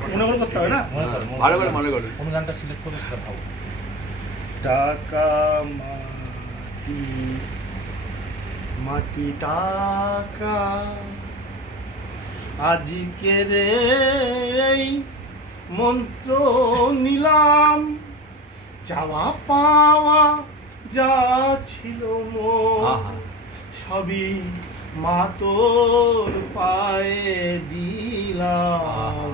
মনে করে করতে হবে না? মনে করে কোন গানটা সিলেক্ট করবে সেটা ভাবো। টাকা মাটি মাটি টাকা আজকে রে এই মন্ত্র নিলাম, চাওয়া পাওয়া যা ছিল মোর সবই মা তোর পায়ে দিলাম।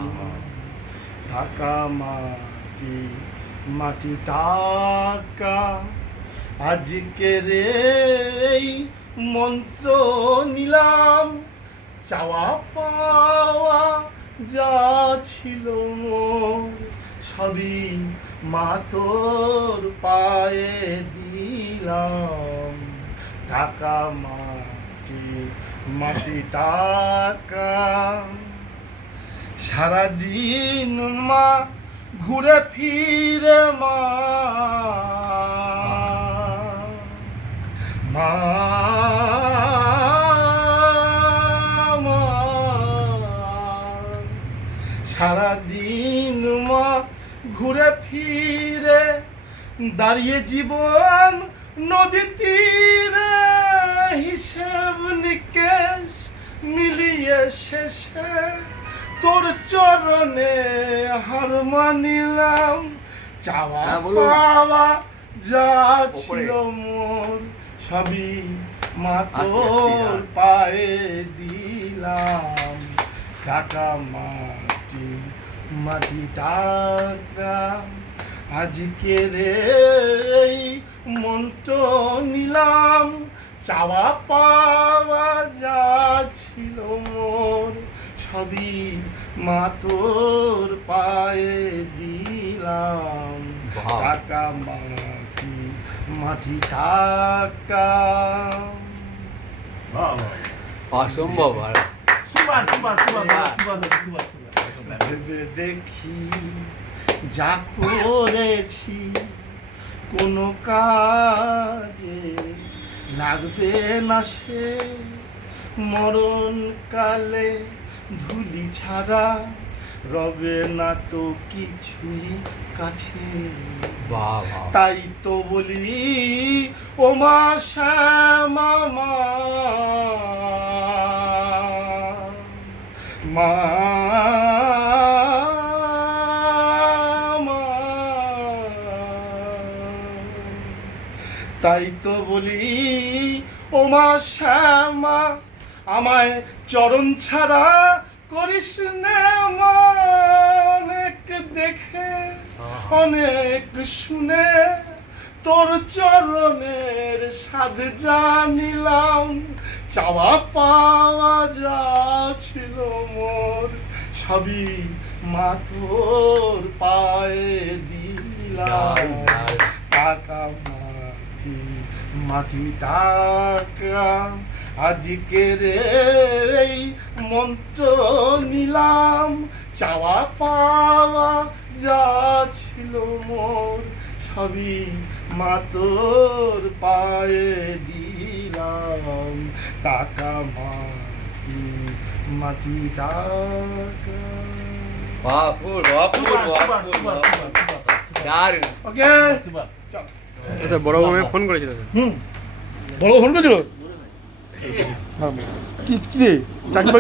টাকা মাটি মাটি টাকা আজকে রে এই মন্ত্র নিলাম, চাওয়া পাওয়া যা ছিল মোর সবই মা তোর পায়ে দিলাম। টাকা মাটি মাটি টাকা সারাদিন মা ঘুরে ফিরে মা মা মা সারাদিন মা ঘুরে ফিরে দাঁড়িয়ে জীবন নদী তীরে, হিসেব নিকেশ মিলিয়ে শেষে তোর চরণে হার মানিলাম। চাওয়া পাওয়া যা ছিল মোর সবই মা তোর পায়ে দিলাম। টাকা মাটি মাটি টাকা আজকে রে এই মন্ত্র নিলাম, চাওয়া পাওয়া যা ছিল মোর সবই মা তোর পায়ে দিলাম। টাকা মাটি মাটি টাকা। অসম্ভব। Super super super super super. ভেবে দেখি যা করেছি কোনো কাজে লাগবে না সে, মরণ কালে ধুলি ছাড়া রবে না তো কিছুই কাছে। তাই তো বলি ও মা শ্যামা মা মা তাই তো বলি ও মা শ্যামা আমায় চরণ ছাড়া করিস না মা। অনেক দেখে অনেক শুনে তোর চরণের স্বাদ জানিলাম। চাওয়া পাওয়া যা ছিল মোর সবই মা তোর পায়ে দিলাম। টাকা মাটি মাটি টাকা আজকে রে এই মন্ত্র নিলাম, চাওয়া পাওয়া যা ছিল মোর সবই মা তোর পায়ে দিলাম। টাকা মাটি মাটি টাকা। ওকে আচ্ছা, বড় বোনে ফোন করেছিল। বড় ফোন করেছিল কি রে চাকরি